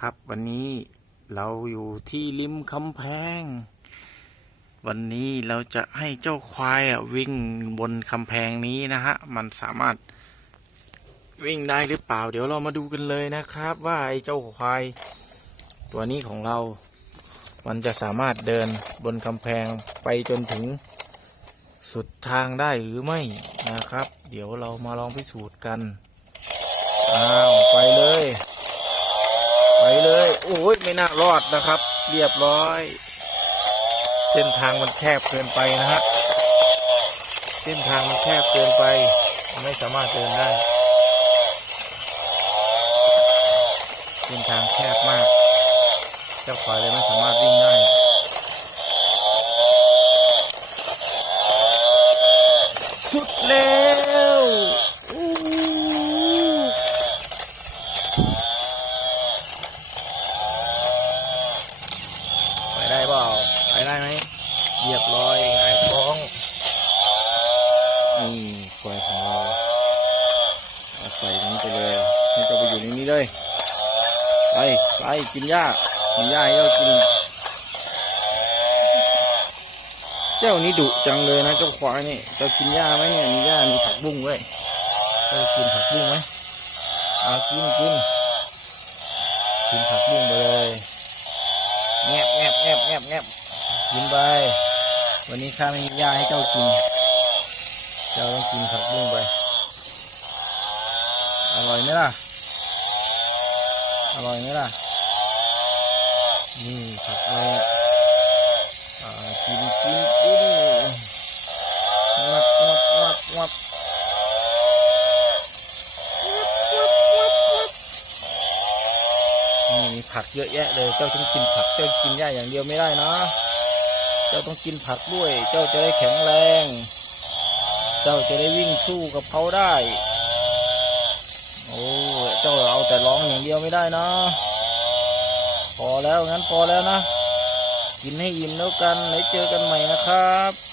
ครับ วันนี้เราอยู่ที่ริมคำแพง วันนี้เราจะให้เจ้าควายอะวิ่งบนคำแพงนี้นะฮะ มันสามารถวิ่งได้หรือเปล่า เดี๋ยวเรามาดูกันเลยนะครับ ว่าไอ้เจ้าควาย ตัวนี้ของเรา มันจะสามารถเดินบนคำแพงไปจนถึงสุดทางได้หรือไม่นะครับ เดี๋ยวเรามาลองพิสูจน์กัน อ้าว ไปเลย ไปเลยโอ้ยไม่น่ารอดนะครับ เรียบร้อย เส้นทางมันแคบเกินไปนะฮะเส้นทางมันแคบเกินไป ไม่สามารถเดินได้ เส้นทางแคบมาก เจ้าควายเลยไม่สามารถวิ่งได้สุดแล้วอู้ไปได้เป ล่าไปได้ไหมเรียบร้อยหายท้องนี่ควายของเราเอาใส่ตรงนี้ไปเลยให้เจ้าไปอยู่ในนี้เลยไปไปกินหญ้ากินหญ้าให้เจ้ากินเจ้านี่ดุจังเลยนะเจ้าควายนี่จ้ากินหญ้าไหมเนี่ยมีหญ้ามีผักบุ้งด้วยจ้ากินผักบุ้งไหมเอากินกินกินผักบุ้งไปเลย แงบแงบกินไป วันนี้ข้าไม่มีหญ้าให้เจ้ากิน เจ้าต้องกินผักบุ้งไป อร่อยไหมล่ะ อร่อยไหมล่ะ นี่ผักอะไรอะกินกิน มีผักเยอะแยะเลยเจ้าต้องกินผักเจ้ากินหญ้าอย่างเดียวไม่ได้นะ เจ้าต้องกินผักด้วย เจ้าจะได้แข็งแรง เจ้าจะได้วิ่งสู้กับเขาได้โอ้เจ้าเอาแต่ร้องอย่างเดียวไม่ได้นะ พอแล้วงั้นพอแล้วนะ กินให้อิ่มแล้วกันไหนเจอกันใหม่นะครับ